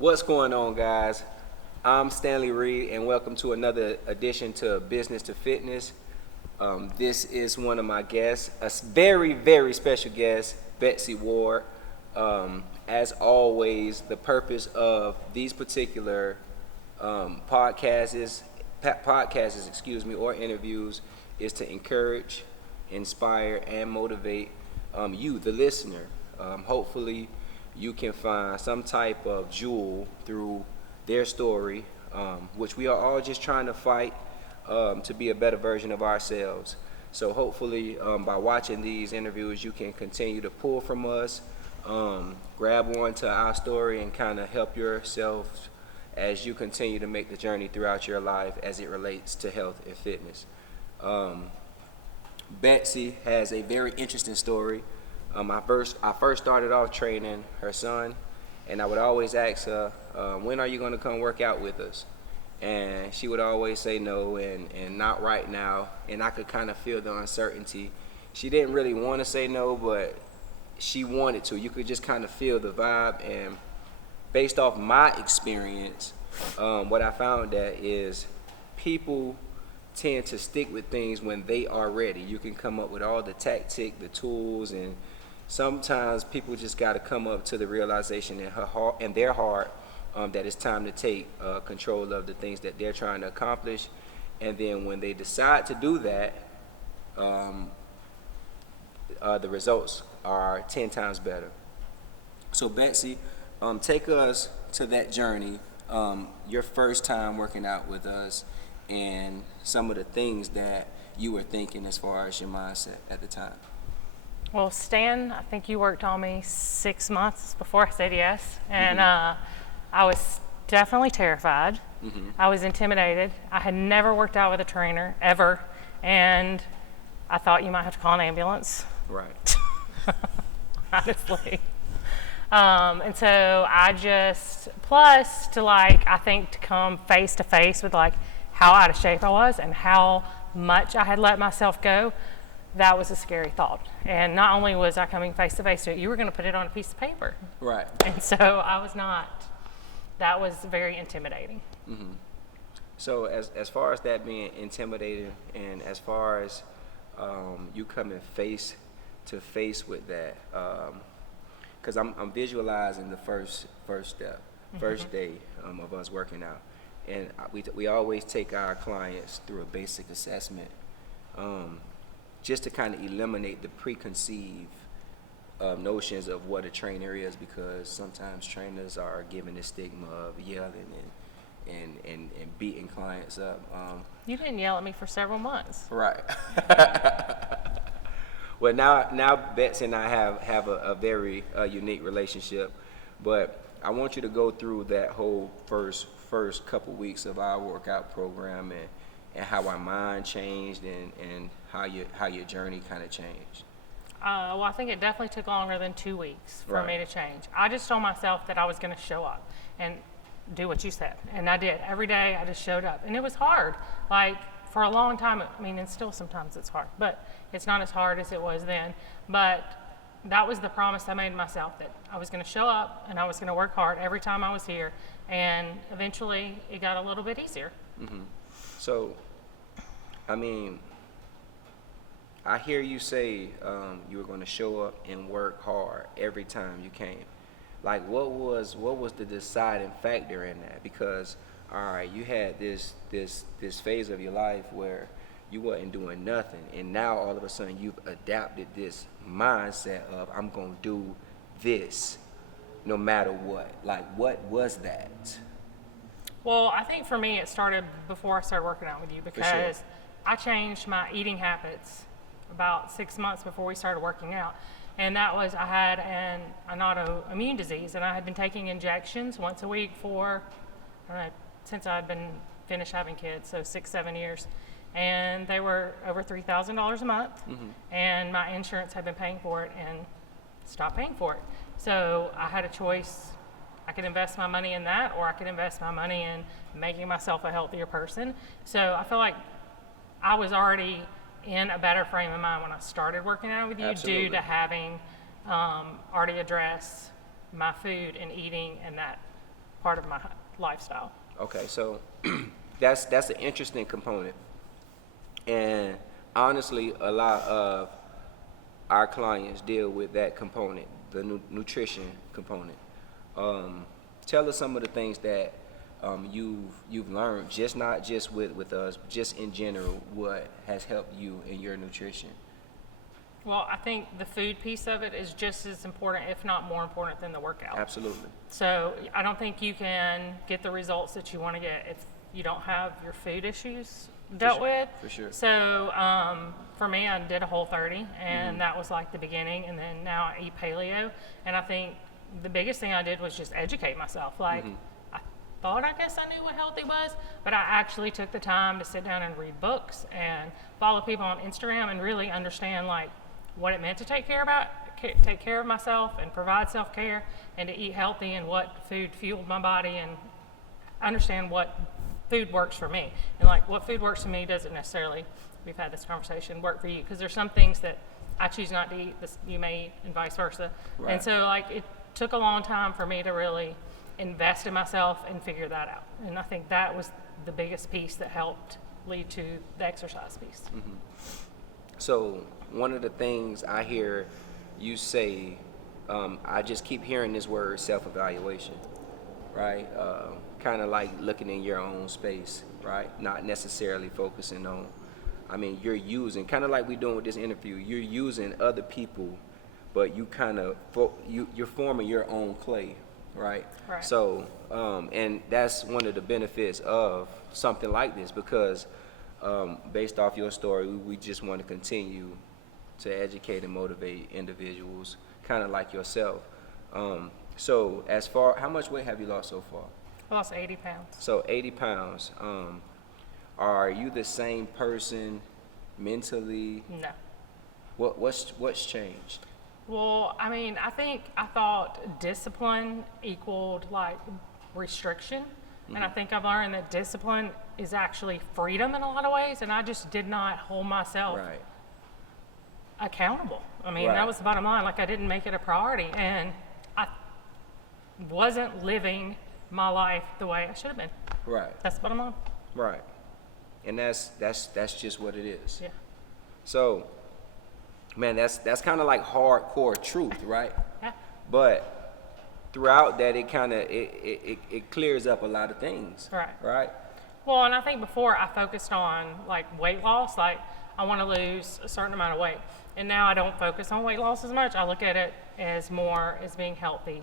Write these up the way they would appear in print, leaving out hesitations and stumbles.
What's going on, guys? I'm Stanley Reed, and welcome to another edition to Business to Fitness. This is one of my guests, a very, very special guest, Betsy Ward. As always, the purpose of these particular podcasts, or interviews, is to encourage, inspire, and motivate you, the listener. Hopefully, you can find some type of jewel through their story, which we are all just trying to fight to be a better version of ourselves. So hopefully, by watching these interviews, you can continue to pull from us, grab onto our story, and kind of help yourself as you continue to make the journey throughout your life as it relates to health and fitness. Betsy has a very interesting story. I first started off training her son, and I would always ask her, when are you going to come work out with us? And she would always say no, and not right now. And I could kind of feel the uncertainty. She didn't really want to say no, but she wanted to. You could just kind of feel the vibe. And based off my experience, what I found that is people tend to stick with things when they are ready. You can come up with all the tactic, the tools, and sometimes people just got to come up to the realization in their heart that it's time to take control of the things that they're trying to accomplish. And then when they decide to do that, the results are 10 times better. So Betsy, take us to that journey, your first time working out with us, and some of the things that you were thinking as far as your mindset at the time. Well, Stan, I think you worked on me 6 months before I said yes, and I was definitely terrified. I was intimidated. I had never worked out with a trainer, ever, and I thought you might have to call an ambulance. Right. Honestly. And so I just, plus to I think to come face to face with how out of shape I was and how much I had let myself go, that was a scary thought. And not only was I coming face to face to it, you were going to put it on a piece of paper. Right. And so I was not. That was very intimidating. So as far as that being intimidating, and as far as you coming face to face with that, because I'm visualizing the first step, first day of us working out, and we always take our clients through a basic assessment, just to kind of eliminate the preconceived notions of what a trainer is, because sometimes trainers are given the stigma of yelling and beating clients up. You didn't yell at me for several months. Right. Well, now Betsy and I have a very unique relationship, but I want you to go through that whole first couple weeks of our workout program, and how our mind changed, and how your journey kind of changed. Well, I think it definitely took longer than 2 weeks for me to change. I just told myself that I was going to show up and do what you said, and I did. Every day I just showed up, and it was hard. For a long time, and still sometimes it's hard, but it's not as hard as it was then. But that was the promise I made myself, that I was going to show up and I was going to work hard every time I was here, and eventually it got a little bit easier. So, I hear you say you were going to show up and work hard every time you came. What was the deciding factor in that? Because, all right, you had this phase of your life where you wasn't doing nothing, and now all of a sudden you've adapted this mindset of, I'm going to do this no matter what. What was that? Well, I think for me it started before I started working out with you, because sure. I changed my eating habits about 6 months before we started working out. And that was, I had an autoimmune disease, and I had been taking injections once a week for, I don't know, since I'd been finished having kids, so 6-7 years. And they were over $3,000 a month, and my insurance had been paying for it and stopped paying for it. So I had a choice. I could invest my money in that, or I could invest my money in making myself a healthier person. So I feel like I was already in a better frame of mind when I started working out with you. Absolutely. Due to having already addressed my food and eating and that part of my lifestyle. Okay, so that's an interesting component, and honestly, a lot of our clients deal with that component, the nutrition component. Tell us some of the things that you've learned, just not just with us, but just in general, what has helped you in your nutrition. Well, I think the food piece of it is just as important, if not more important, than the workout. Absolutely. So I don't think you can get the results that you want to get if you don't have your food issues dealt with. For sure. So for me, I did a Whole30, and that was like the beginning, and then now I eat paleo. And I think the biggest thing I did was just educate myself. Like, I guess I knew what healthy was, but I actually took the time to sit down and read books and follow people on Instagram and really understand like what it meant to take care of myself and provide self-care and to eat healthy and what food fueled my body and understand what food works for me. And like what food works for me doesn't necessarily, we've had this conversation, work for you, because there's some things that I choose not to eat that you may eat and vice versa. Right. And so like it took a long time for me to really invest in myself and figure that out. And I think that was the biggest piece that helped lead to the exercise piece. So one of the things I hear you say, I just keep hearing this word self-evaluation, right? Kind of like looking in your own space, right? Not necessarily focusing on, you're using, kind of like we're doing with this interview, you're using other people, but you kind of, you're forming your own clay, right? Right. So, and that's one of the benefits of something like this, because based off your story, we just want to continue to educate and motivate individuals, kind of like yourself. So as far, how much weight have you lost so far? I lost 80 pounds. So 80 pounds. Are you the same person mentally? No. What's changed? Well, I think I thought discipline equaled like restriction. And I think I've learned that discipline is actually freedom in a lot of ways. And I just did not hold myself Right. accountable. Right. That was the bottom line. Like I didn't make it a priority. And I wasn't living my life the way I should have been. Right. That's the bottom line. Right. And that's just what it is. Yeah. So, man, that's kind of like hardcore truth, right? Yeah. But throughout that, it kind of it clears up a lot of things. Right. Right. Well, and I think before I focused on like weight loss, like I want to lose a certain amount of weight. And now I don't focus on weight loss as much. I look at it as more as being healthy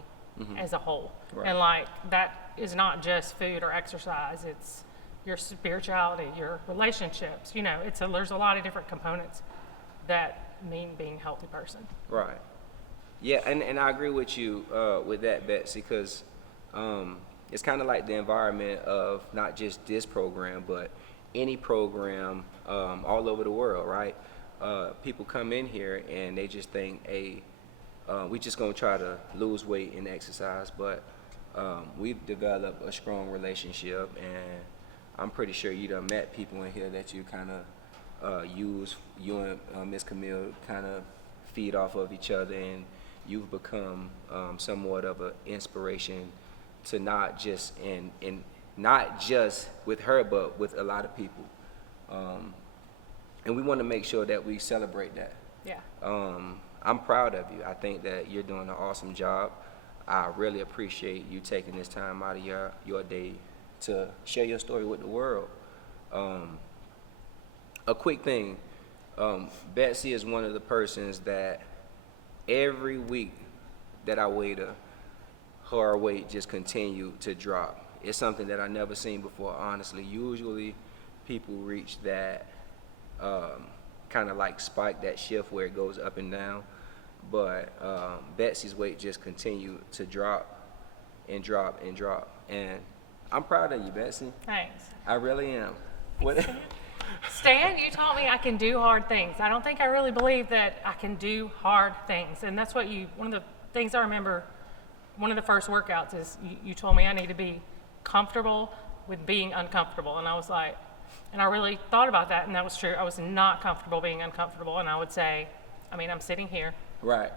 as a whole. Right. And like that is not just food or exercise. It's your spirituality, your relationships. There's a lot of different components that mean being a healthy person. Right. Yeah, and I agree with you with that, Betsy, because it's kind of like the environment of not just this program, but any program all over the world, right? People come in here and they just think, hey, we just gonna try to lose weight and exercise, but we've developed a strong relationship, and I'm pretty sure you done met people in here that you kind of use, you and Miss Camille kind of feed off of each other, and you've become somewhat of an inspiration to not just not just with her, but with a lot of people. And we want to make sure that we celebrate that. Yeah. I'm proud of you. I think that you're doing an awesome job. I really appreciate you taking this time out of your day to share your story with the world. A quick thing, Betsy is one of the persons that every week that I weighed her weight just continued to drop. It's something that I never seen before, honestly. Usually people reach that kind of like spike, that shift where it goes up and down. But Betsy's weight just continued to drop and drop and drop. And I'm proud of you, Betsy. Thanks. I really am. What? Stan, you taught me I can do hard things. I don't think I really believe that I can do hard things. And that's what one of the things I remember, one of the first workouts is you told me I need to be comfortable with being uncomfortable. And I was like, and I really thought about that, and that was true. I was not comfortable being uncomfortable. And I would say, I'm sitting here. Right.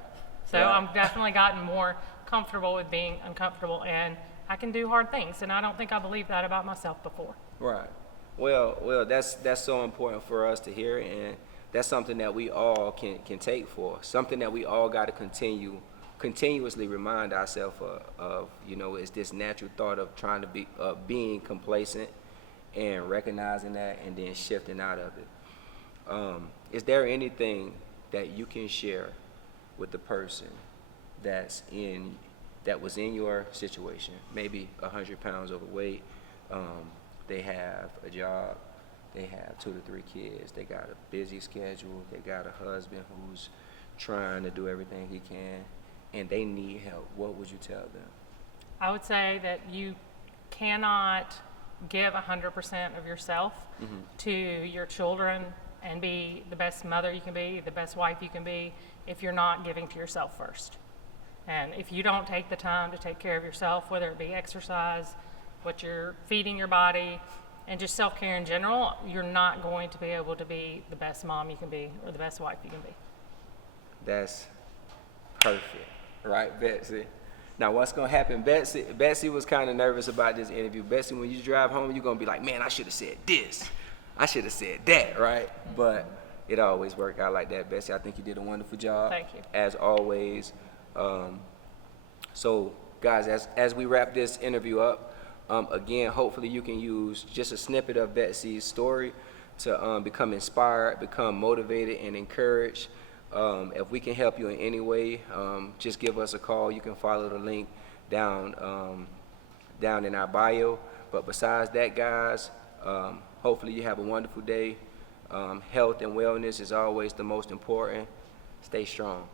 So Right. I've definitely gotten more comfortable with being uncomfortable. And I can do hard things, and I don't think I believed that about myself before. Right. Well, that's so important for us to hear, and that's something that we all can take for. Something that we all got to continuously remind ourselves of. You know, is this natural thought of trying to be being complacent and recognizing that, and then shifting out of it. Is there anything that you can share with the person that was in your situation, maybe 100 pounds overweight? They have a job, they have 2 to 3 kids, they got a busy schedule, they got a husband who's trying to do everything he can, and they need help. What would you tell them? I would say that you cannot give 100% of yourself to your children and be the best mother you can be, the best wife you can be, if you're not giving to yourself first. And if you don't take the time to take care of yourself, whether it be exercise, what you're feeding your body, and just self-care in general, you're not going to be able to be the best mom you can be or the best wife you can be. That's perfect, right, Betsy? Now, what's gonna happen? Betsy was kind of nervous about this interview. Betsy, when you drive home, you're gonna be like, man, I should have said this. I should have said that, right? But it always worked out like that, Betsy. I think you did a wonderful job. Thank you. As always. So, guys, as we wrap this interview up, again, hopefully you can use just a snippet of Betsy's story to become inspired, become motivated, and encouraged. If we can help you in any way, just give us a call. You can follow the link down in our bio. But besides that, guys, hopefully you have a wonderful day. Health and wellness is always the most important. Stay strong.